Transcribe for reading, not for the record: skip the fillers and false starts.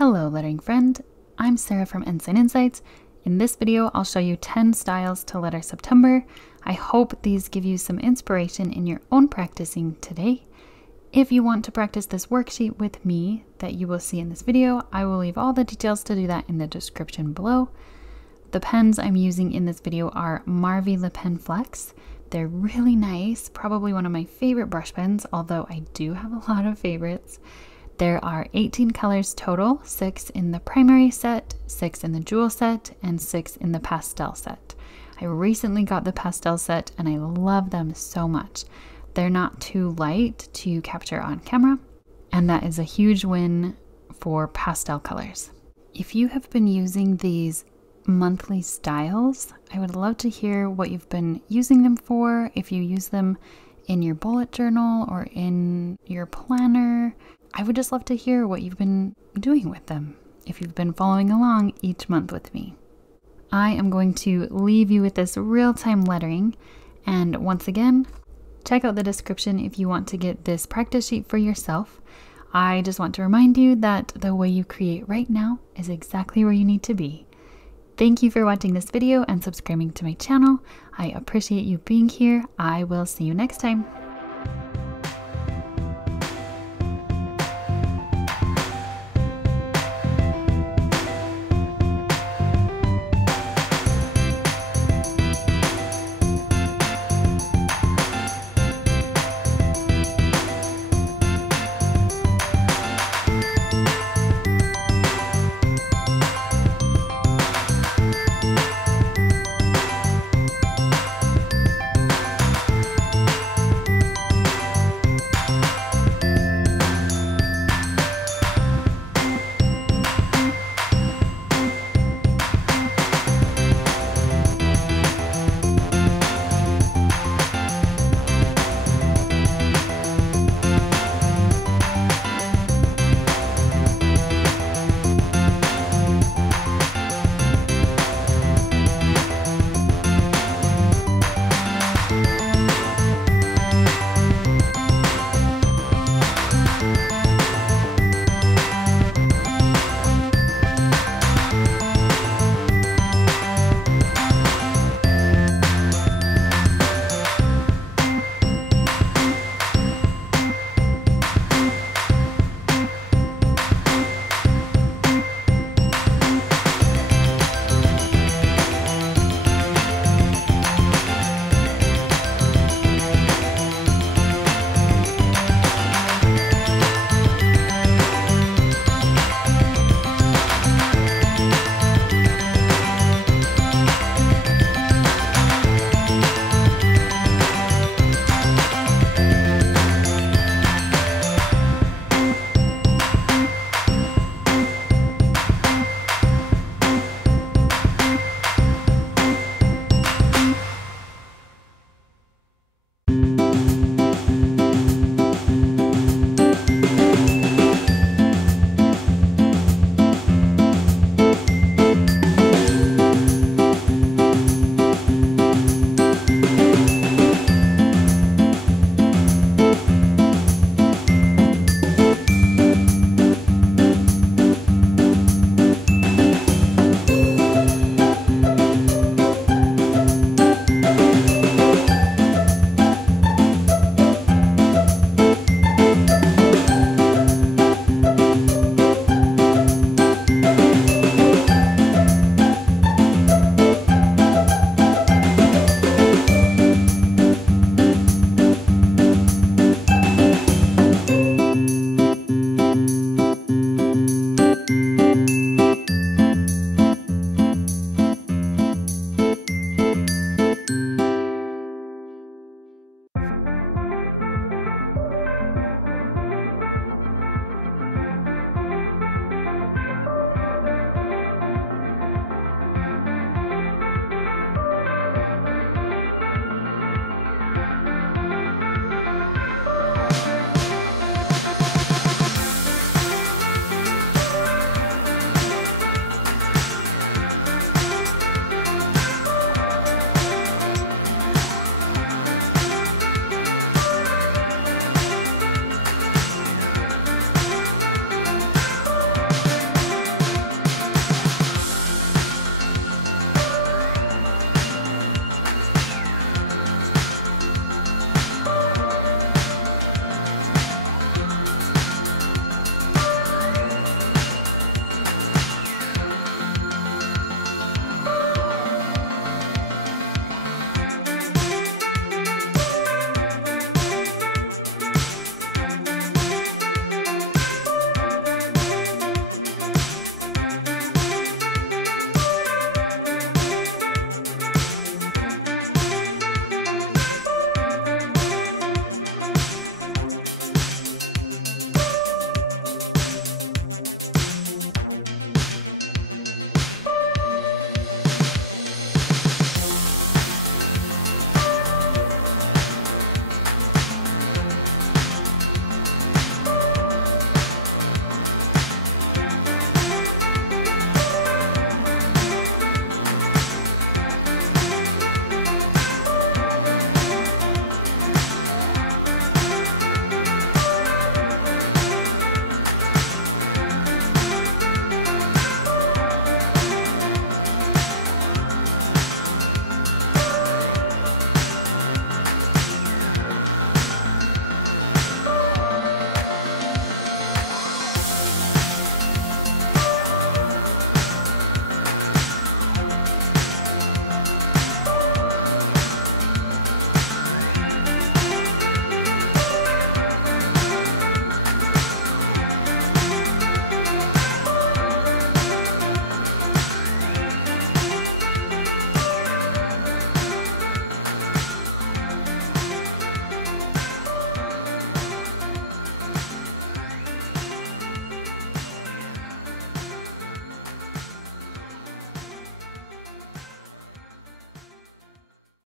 Hello lettering friend, I'm Sarah from Ensign Insights. In this video, I'll show you 10 styles to letter September. I hope these give you some inspiration in your own practicing today. If you want to practice this worksheet with me that you will see in this video, I will leave all the details to do that in the description below. The pens I'm using in this video are Marvy LePen Flex. They're really nice, probably one of my favorite brush pens, although I do have a lot of favorites. There are 18 colors total, 6 in the primary set, 6 in the jewel set, and 6 in the pastel set. I recently got the pastel set and I love them so much. They're not too light to capture on camera, and that is a huge win for pastel colors. If you have been using these monthly styles, I would love to hear what you've been using them for, if you use them in your bullet journal or in your planner. I would just love to hear what you've been doing with them, if you've been following along each month with me. I am going to leave you with this real-time lettering, and once again, check out the description if you want to get this practice sheet for yourself. I just want to remind you that the way you create right now is exactly where you need to be. Thank you for watching this video and subscribing to my channel. I appreciate you being here. I will see you next time.